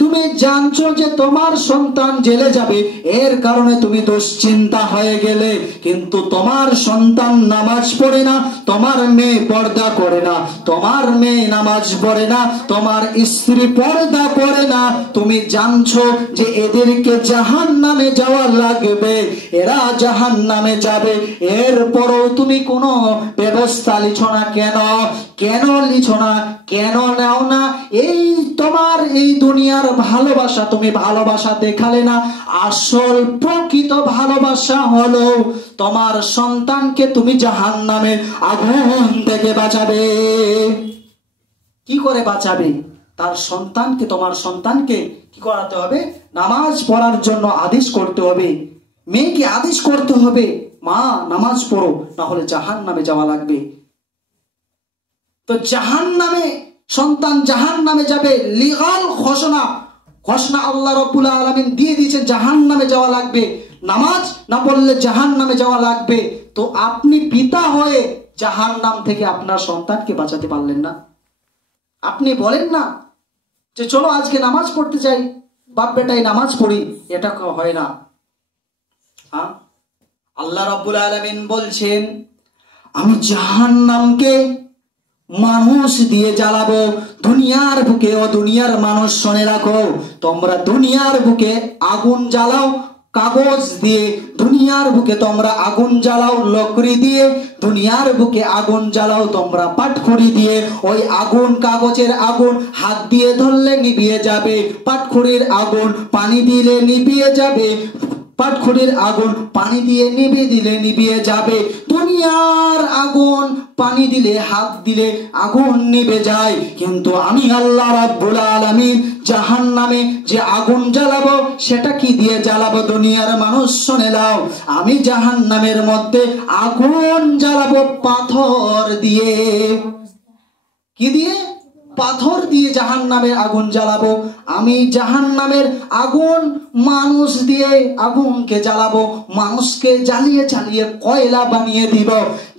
তুমি জানছো যে তোমার সন্তান জেলে যাবে, এর কারণে তুমি দুশ্চিন্তা হয়ে গেলে, কিন্তু তোমার সন্তান নামাজ পড়ে না, তোমার মেয়ে পর্দা করে না, তোমার মেয়ে নামাজ পড়ে না, তোমার স্ত্রী পর্দা করে না, তুমি জানছো যে এদেরকে জাহান্নামে যাওয়া লাগবে, এরা জাহান্নামে যাবে, এরপরও তুমি কোনো ব্যবস্থা লিছো না। কেন? কেন লিছো না? কেন নাও না? এই তোমার এই দুনিয়ার ভালোবাসা তুমি ভালোবাসা দেখালে না। আসল প্রকৃত ভালোবাসা হলো তোমার সন্তানকে তুমি জাহান্নামের আগুন থেকে বাঁচাবে। কি করে বাঁচাবে? তার সন্তানকে, তোমার সন্তানকে কি করাতে হবে? নামাজ পড়ার জন্য আদেশ করতে হবে, মেয়েকে আদেশ করতে হবে, মা নামাজ পড়ো, না হলে জাহান্নামে যাওয়া লাগবে। তো জাহান্নামে, সন্তান জাহান্নামে যাবে, লিগাল ঘোষণা, ঘোষণা আল্লাহ রাব্বুল আলামিন দিয়ে দিয়েছেন জাহান্নামে যাওয়া লাগবে, নামাজ না পড়লে জাহান্নামে যাওয়া লাগবে। তো আপনি পিতা হয়ে জাহান্নাম থেকে আপনার সন্তানকে বাঁচাতে পারলেন না? আপনি বলেন না যে চলো আজকে নামাজ পড়তে যাই, বাপ বেটাই নামাজ পড়ি, এটা হয় না। হ্যাঁ, আল্লাহ রাব্বুল আলামিন বলছেন, আমি জাহান্নামকে মানুষ দিয়ে জ্বালাবো দুনিয়ার বুকে। ও দুনিয়ার মানুষ শুনে রাখো, তোমরা দুনিয়ার বুকে আগুন জ্বালাও কাগজ দিয়ে, দুনিয়ার বুকে তোমরা আগুন জ্বালাও লকড়ি দিয়ে, দুনিয়ার বুকে আগুন জ্বালাও তোমরা পাটখড়ি দিয়ে। ওই আগুন, কাগজের আগুন হাত দিয়ে ধরলে নিভিয়ে যাবে, পাটখড়ির আগুন পানি দিলে নিভিয়ে যাবে, পাটখড়ির আগুন পানি দিয়ে নিভিয়ে দিলে নিভিয়ে যাবে। দুনিয়ার আগুন পানি দিলে, হাত দিলে আগুন নিভে যায়, কিন্তু আমি আল্লাহ রাব্বুল আলামিন জাহান্নামে যে আগুন জ্বালাবো সেটা কি দিয়ে জ্বালাবো? দুনিয়ার মানুষ শুনে নাও, আমি জাহান্নামের মধ্যে আগুন জ্বালাবো পাথর দিয়ে। কি দিয়ে? পাথর দিয়ে জাহান্নামের আগুন জ্বালাবো। আমি জাহান্নামের আগুন মানুষ দিয়ে আগুনকে জ্বালাবো, মানুষকে জ্বালিয়ে জ্বালিয়ে কয়লা বানিয়ে দিব।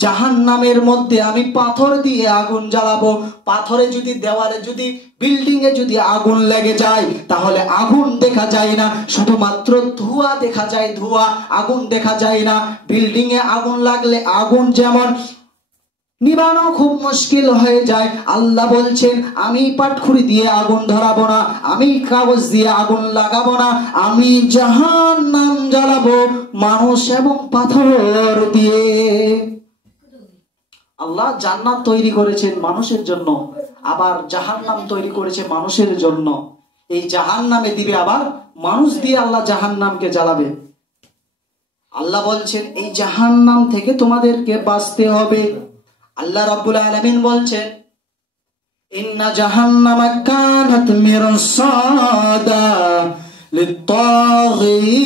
জাহান্নামের মধ্যে আমি পাথর দিয়ে আগুন জ্বালাবো। পাথরে যদি, দেওয়ালে যদি, বিল্ডিং এ যদি আগুন লেগে যায় তাহলে আগুন দেখা যায় না, শুধুমাত্র ধোঁয়া দেখা যায়, ধোঁয়া, আগুন দেখা যায় না। বিল্ডিং এ আগুন লাগলে আগুন যেমন নিবানো খুব মুশকিল হয়ে যায়, আল্লাহ বলছেন আমি পাটখড়ি দিয়ে আগুন ধরাবো না, আমি কাগজ দিয়ে আগুন লাগাবো না, আমি জাহান্নাম জ্বালাবো মানুষ এবং পাথর দিয়ে। আল্লাহ জান্নাত তৈরি করেছেন মানুষের জন্য, আবার জাহান্নাম তৈরি করেছে মানুষের জন্য। এই জাহান্নামে দিবে আবার মানুষ দিয়ে, আল্লাহ জাহান্নামকে জ্বালাবে। আল্লাহ বলছেন এই জাহান্নাম থেকে তোমাদেরকে বাঁচতে হবে। আল্লাহ রাব্বুল আলামিন বলছেন, ইন্না জাহান্নামা কানাত মিরসাদা লিত্তাগিনা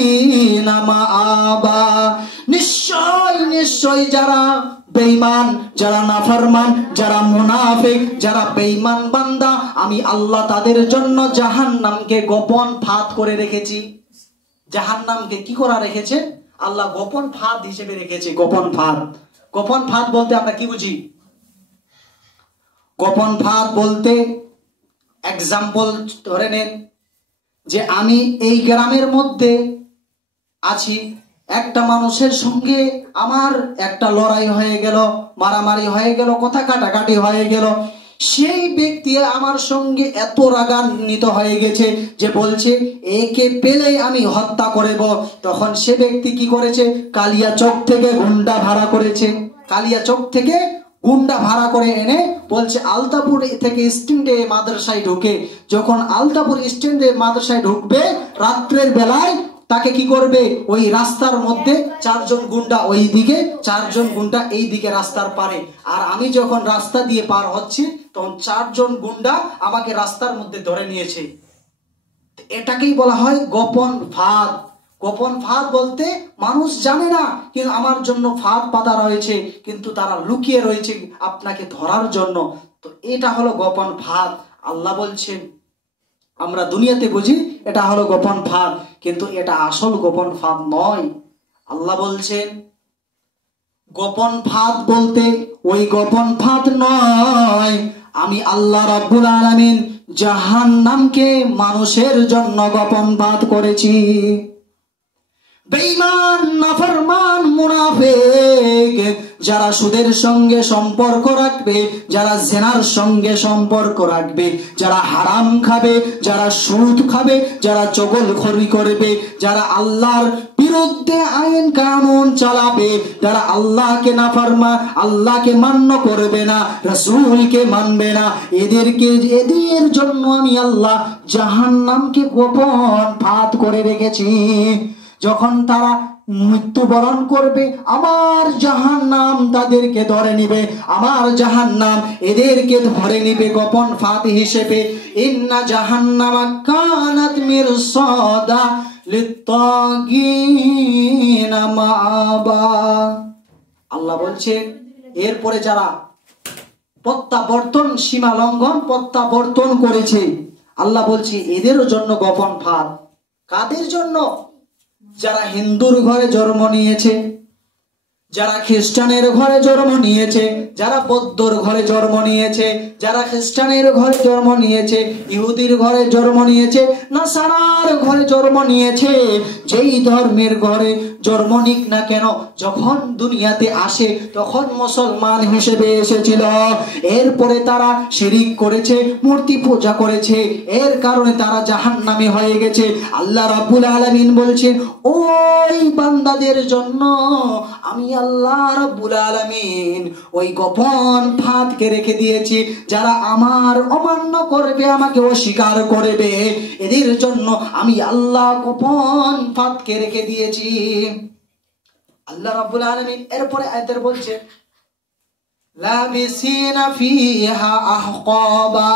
মাআবা। নিশ্চয় নিশ্চয় যারা বেঈমান, যারা নাফরমান, যারা মুনাফিক, যারা বেঈমান বান্দা, আমি আল্লাহ তাদের জন্য জাহান্নামকে গোপন ফাঁদ করে রেখেছি। জাহান্নামকে কি করা রেখেছে? আল্লাহ গোপন ফাঁদ হিসেবে রেখেছে। গোপন ফাঁদ, গোপন ফাঁদ বলতে আমরা কি বুঝি? গোপন ফাঁদ বলতে এক্সাম্পল ধরে নেন যে আমি এই গ্রামের মধ্যে আছি, একটা মানুষের সঙ্গে আমার একটা লড়াই হয়ে গেল, মারামারি হয়ে গেল, কথা কাটাকাটি হয়ে গেল। সেই ব্যক্তি আমার সঙ্গে এত রাগান্বিত হয়ে গেছে যে বলছে একে পেলেই আমি হত্যা করব। তখন সে ব্যক্তি কি করেছে? কালিয়াচক থেকে গুন্ডা ভাড়া করেছে। কালিয়াচক থেকে গুন্ডা ভাড়া করে এনে বলছে আলতাপুর থেকে স্ট্যান্ডে মাদ্রাসায় ঢুকে। যখন আলতাপুর স্ট্যান্ডে মাদ্রাসায় ঢুকবে রাত্রের বেলায়, তাকে কি করবে? ওই রাস্তার মধ্যে 4 জন গুন্ডা ওই দিকে, 4 জন গুন্ডা এই দিকে রাস্তার পারে। আর আমি যখন রাস্তা দিয়ে পার হচ্ছি তখন 4 জন গুন্ডা আমাকে রাস্তার মধ্যে ধরে নিয়েছে। এটাকেই বলা হয় গোপন ফাঁদ। গোপন ফাঁদ বলতে মানুষ জানে না, কিন্তু আমার জন্য ফাঁদ পাতা রয়েছে, কিন্তু তারা লুকিয়ে রয়েছে আপনাকে ধরার জন্য। তো এটা হলো গোপন ফাঁদ। আল্লাহ বলছেন আমরা দুনিয়াতে বুঝি এটা হলো গোপন ফাঁদ, কিন্তু এটা আসল গোপন ফাঁদ নয়। আল্লাহ বলছেন গোপন ফাঁদ বলতে ওই গোপন ফাঁদ নয়, আমি আল্লাহ রাব্বুল আলামিন জাহান্নামকে মানুষের জন্য গোপন ফাঁদ করেছি। বেঈমান, নাফরমান, মুনাফিক, যারা সুদের সঙ্গে সম্পর্ক রাখবে, যারা জিনার সঙ্গে সম্পর্ক রাখবে, যারা হারাম খাবে, যারা সুদ খাবে, যারা চগলখড়ি করবে, যারা আল্লাহর বিরুদ্ধে আইন কানুন চালাবে, যারা আল্লাহকে নাফরমান, আল্লাহকে মান্য করবে না, রাসূলকে মানবে না, এদের জন্য আমি আল্লাহ জাহান্নামকে গোপন ফাঁদ করে রেখেছি। যখন তারা মৃত্যুবরণ করবে আমার জাহান্নাম তাদেরকে ধরে নিবে, আমার জাহান্নাম এদেরকে ধরে নিবে গোপন ফাঁদ হিসেবে। ইন্না জাহান্নামা কানাত মিরসাদা লিত্তাগিনা মাআবা। আল্লাহ বলছে এরপরে যারা প্রত্যাবর্তন, সীমা লঙ্ঘন, প্রত্যাবর্তন করেছে, আল্লাহ বলছে এদেরও জন্য গোপন ফাঁদ। কাদের জন্য? যারা হিন্দুর ঘরে জন্ম নিয়েছে, যারা খ্রিস্টানের ঘরে জন্ম নিয়েছে, যারা বৌদ্ধর ঘরে জন্ম নিয়েছে, যারা খ্রিস্টানের ঘরে জন্ম নিয়েছে, ইহুদির ঘরে জন্ম নিয়েছে, নাসারার ঘরে জন্ম নিয়েছে, যেই ধর্মের ঘরে জন্ম নিক না কেন, যখন দুনিয়াতে আসে তখন মুসলমান হিসেবে এসেছিল। এরপরে তারা শিরিক করেছে, মূর্তি পূজা করেছে, এর কারণে তারা জাহান্নামী হয়ে গেছে। আল্লাহ রাব্বুল আলামিন বলছেন ওই বান্দাদের জন্য আমি আল্লাহ রাব্বুল আলামিন ওই গোপন ফাঁদকে রেখে দিয়েছি। যারা আমার অমান্য করবে, আমাকে অস্বীকার করবে, এদের জন্য আমি আল্লাহ গোপন ফাঁদকে রেখে দিয়েছি। আল্লাহ রাব্বুল আলামিন এরপরে আয়াতের বলছে লাবিসিনা ফিহা আহকাবা,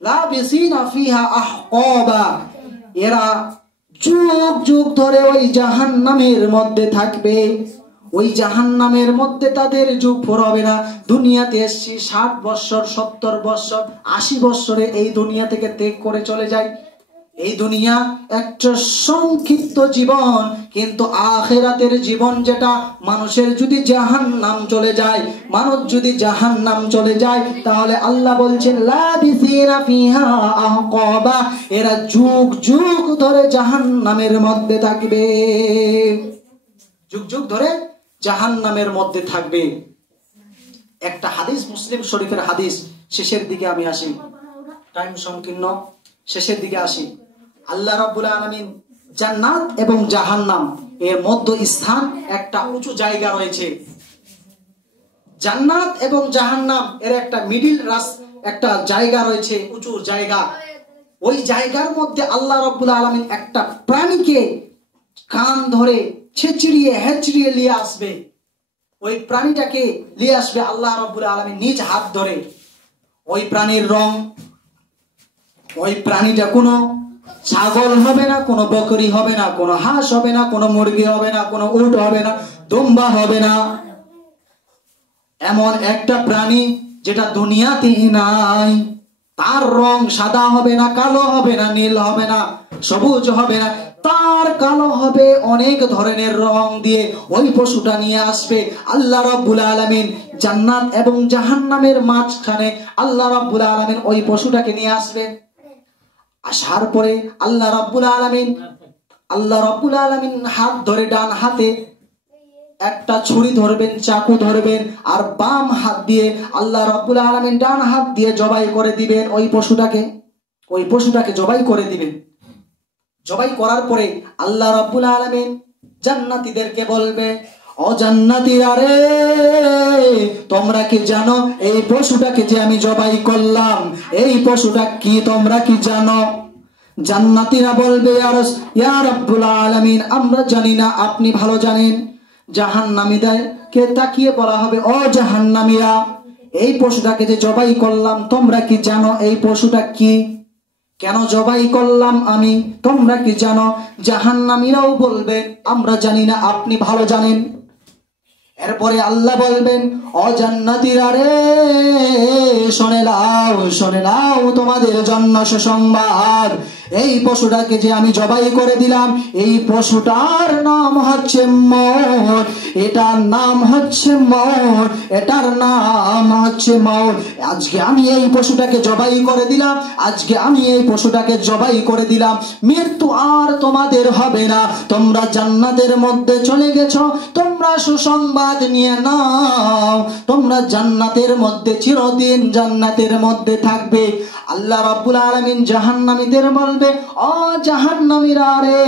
লাবিসিনা ফিহা আহকাবা, এরা যুগ যুগ ধরে ওই জাহান্নামের মধ্যে থাকবে। ওই জাহান্নামের মধ্যে তাদের যুগ ফুরাবে না। দুনিয়াতে এসেছি 60 বছর, 70 বছর, 80 বছরে এই দুনিয়া থেকে ত্যাগ করে চলে যায়। এই দুনিয়া একটা সংক্ষিপ্ত জীবন, কিন্তু আখিরাতের জীবন যেটা, মানুষের যদি জাহান্নাম চলে যায়, মানুষ যদি জাহান্নাম চলে যায়, তাহলে আল্লাহ বলছেন লাবিসিনা ফিহা আহকাবা, এরা যুগ যুগ ধরে জাহান্নামের মধ্যে থাকবে, যুগ যুগ ধরে জাহান্নামের মধ্যে থাকবে। একটা হাদিস, মুসলিম শরীফের হাদিস, শেষের দিকে আমি আসি, টাইম সংকীর্ণ, শেষের দিকে আসি। আল্লাহ রাব্বুল আলামিন জান্নাত এবং জাহান্নাম এর মধ্য স্থান একটা উঁচু জায়গা রয়েছে। জান্নাত এবং জাহান্নাম এর একটা মিডিল একটা জায়গা রয়েছে, উঁচু জায়গা। ওই জায়গার মধ্যে আল্লাহ রাব্বুল আলামিন একটা প্রাণীকে কান ধরে ছেঁচড়িয়ে হেঁচড়িয়ে নিয়ে আসবে। ওই প্রাণীটাকে নিয়ে আসবে আল্লাহ রাব্বুল আলামিন নিজ হাত ধরে। ওই প্রাণীর রং, ওই প্রাণীটা কোনো ছাগল হবে না, কোনো বকরি হবে না, কোনো হাঁস হবে না, কোনো মুরগি হবে না, কোনো উট হবে না, দুম্বা হবে না। এমন একটা প্রাণী যেটা দুনিয়াতেই নাই। তার রং সাদা হবে না, কালো হবে না, নীল হবে না, সবুজ হবে না, তার কালো হবে অনেক ধরনের রং দিয়ে। ওই পশুটা নিয়ে আসবে আল্লাহ রাব্বুল আলামিন জান্নাত এবং জাহান্নামের মাঝখানে। আল্লাহ রাব্বুল আলামিন ওই পশুটাকে নিয়ে আসবেন। আসার পরে আল্লাহ রাব্বুল আলামিন হাত ধরে ডান হাতে একটা ছুরি ধরবেন, চাকু ধরবেন, আর বাম হাত দিয়ে আল্লাহ রাব্বুল আলামিন ডান হাত দিয়ে জবাই করে দিবেন ওই পশুটাকে জবাই করে দিবেন। জবাই করার পরে আল্লাহ রাব্বুল আলামিন জান্নাতীদেরকে বলবে, ও জান্নাতীরা রে, তোমরা কি জানো এই পশুটাকে যে আমি জবাই করলাম, এই পশুটা কি তোমরা কি জানো? জান্নাতীরা বলবে, ইয়া রাব্বুল আলামিন, আমরা জানি না, আপনি ভালো জানেন। জাহান্নামীদেরকে তাকিয়ে বলা হবে, ও জাহান্নামীরা, এই পশুটাকে যে জবাই করলাম তোমরা কি জানো এই পশুটা কি, কেন জবাই করলাম আমি, তোমরা কি জানো? জাহান্নামীরাও বলবে, আমরা জানি না, আপনি ভালো জানেন। এরপরে আল্লাহ বলবেন, ও জান্নাতীরা রে, শুনে নাও তোমাদের জন্য সুসংবাদ। এই পশুটাকে যে আমি জবাই করে দিলাম, এই পশুটার নাম হচ্ছে মওত। এটার নাম হচ্ছে মওত, এটার নাম হচ্ছে মওত। আজকে আমি এই পশুটাকে জবাই করে দিলাম, আজকে আমি এই পশুটাকে জবাই করে দিলাম। মৃত্যু আর তোমাদের হবে না, তোমরা জান্নাতের মধ্যে চলে গেছো, তোমরা সুসংবাদ নিয়ে নাও, তোমরা জান্নাতের মধ্যে চিরদিন জান্নাতের মধ্যে থাকবে। আল্লাহ রাব্বুল আলামিন জাহান্নামীদের বলবে, ও জাহান্নামীরা রে,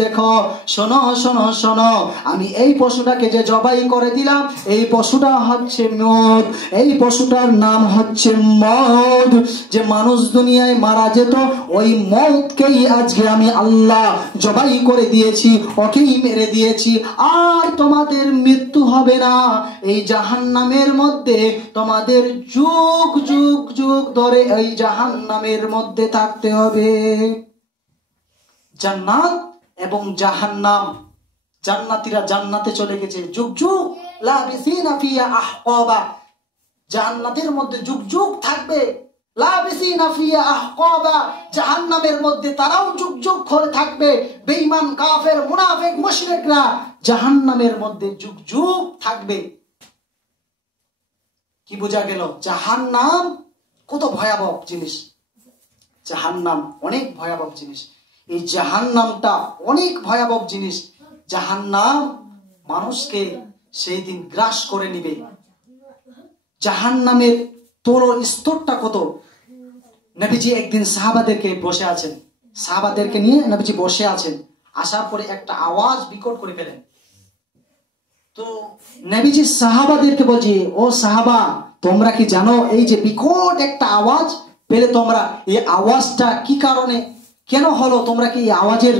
দেখো, শোনো শোনো শোনো, আমি এই পশুটাকে যে জবাই করে দিলাম, এই পশুটা হচ্ছে মওত, এই পশুটার নাম হচ্ছে মওত। যে মানুষ দুনিয়ায় মারা যেত, ওই মওতকেই আজকে আমি আল্লাহ জবাই করে দিয়েছি, ওকেই মেরে দিয়েছি। আর তোমাদের মৃত্যু হবে না, এই জাহান্নামের মধ্যে তোমাদের যুগ যুগ যুগ ধরে এই জাহান্নামের মধ্যে থাকতে হবে। জান্নাত এবং জাহান্নাম, জান্নাতীরা জান্নাতে চলে গেছে, যুগ যুগ লাবিসিনা ফিহা আহকাবা, জান্নাতের মধ্যে যুগ যুগ থাকবে। লাবিসিনা ফিহা আহকাবা, জাহান্নামের মধ্যে তারাও যুগ যুগ করে থাকবে। বেঈমান, কাফের, মুনাফিক, মুশরিকরা জাহান্নামের মধ্যে যুগ যুগ থাকবে। কি বোঝা গেল? জাহান্নাম কত ভয়াবহ জিনিস, জাহান্নাম অনেক ভয়াবহ জিনিস। এই জাহান্নামটা অনেক ভয়াবহ জিনিস। জাহান্নাম মানুষকে সেই দিন গ্রাস করে নিবে। জাহান্নামের তরল স্তরটা কত। নবীজি একদিন সাহাবাদেরকে নিয়ে নবীজি বসে আছেন। আসার পরে একটা আওয়াজ বিকট করে ফেলেন। তো নবীজি সাহাবাদেরকে বলছে, ও সাহাবা, তোমরা কি জানো এই যে বিকট একটা আওয়াজ পেলে তোমরা, এই আওয়াজটা কি কারণে, কেন হলো? তোমরা কি এই আওয়াজের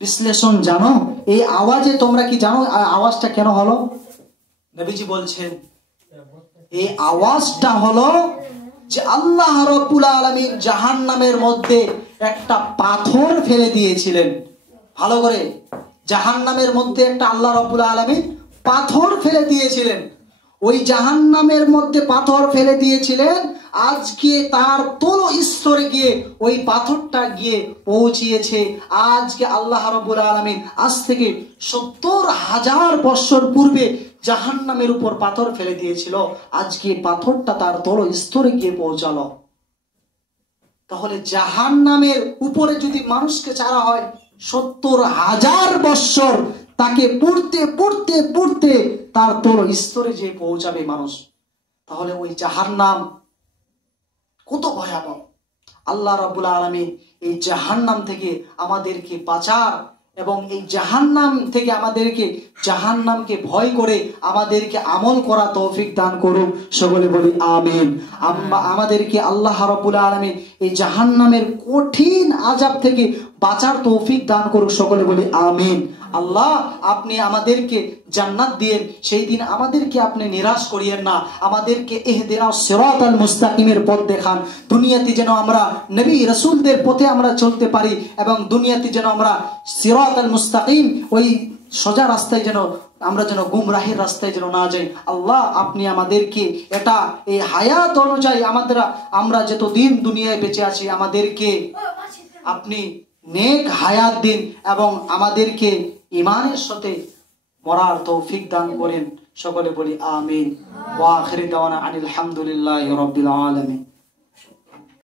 বিশ্লেষণ জানো? এই আওয়াজে তোমরা কি জানো আওয়াজটা কেন হলো? নবীজি বলছেন, এই আওয়াজটা হলো যে আল্লাহ রাব্বুল আলামিন জাহান্নামের মধ্যে একটা পাথর ফেলে দিয়েছিলেন। ভালো করে, জাহান্নামের মধ্যে একটা আল্লাহ রাব্বুল আলামিন পাথর ফেলে দিয়েছিলেন। ওই জাহান্নামের মধ্যে পাথর ফেলে দিয়েছিলেন। আজকে তার তল স্তরে গিয়ে ওই পাথরটা গিয়ে পৌঁছিয়েছে। আজকে আল্লাহ রাব্বুল আলামিন আজ থেকে ৭০,০০০ বছর পূর্বে জাহান্নামের উপর পাথর ফেলে দিয়েছিল। আজকে পাথরটা তার তল স্তরে গিয়ে পৌঁছালো। তাহলে জাহান্নামের উপরে যদি মানুষকে ছাড়া হয়, ৭০,০০০ বছর তাকে পড়তে পড়তে পড়তে তার তল স্তরে যে পৌঁছাবে মানুষ। তাহলে ওই জাহান্নাম কত ভয়াবহ। আল্লাহ রাব্বুল আলামিন এই জাহান্নাম থেকে আমাদেরকে বাঁচার এবং এই জাহান্নাম থেকে আমাদেরকে জাহান্নামকে ভয় করে আমাদেরকে আমল করা তৌফিক দান করুন। সকলে বলি আমিন। আমাদেরকে আল্লাহ রাব্বুল আলামিন এই জাহান্নামের কঠিন আযাব থেকে বাঁচার তৌফিক দান করুন। সকলে বলি আমিন। আল্লাহ, আপনি আমাদেরকে জান্নাত দিয়েন, সেই দিন আমাদেরকে আপনি নিরাশ করিয়েন না। আমাদেরকে ইহদিনাস সিরাতাল মুস্তাকিমের পথ দেখান। দুনিয়াতে যেন আমরা নবী রাসূলদের পথে আমরা চলতে পারি এবং দুনিয়াতে যেন আমরা সিরাতাল মুস্তাকিম, ওই সোজা রাস্তায় যেন আমরা যেন গুমরাহির রাস্তায় যেন না যাই। আল্লাহ আপনি আমাদেরকে এটা এই হায়াত অনুযায়ী আমরা যতদিন দুনিয়ায় বেঁচে আছি আমাদেরকে আপনি নেক হায়াত দিন এবং আমাদেরকে ঈমানের সাথে মরার তৌফিক দান করেন। সকলে বলি আমিন। ওয়া আখিরি দাওয়ানা আনিল হামদুলিল্লাহি রাব্বিল আলামিন।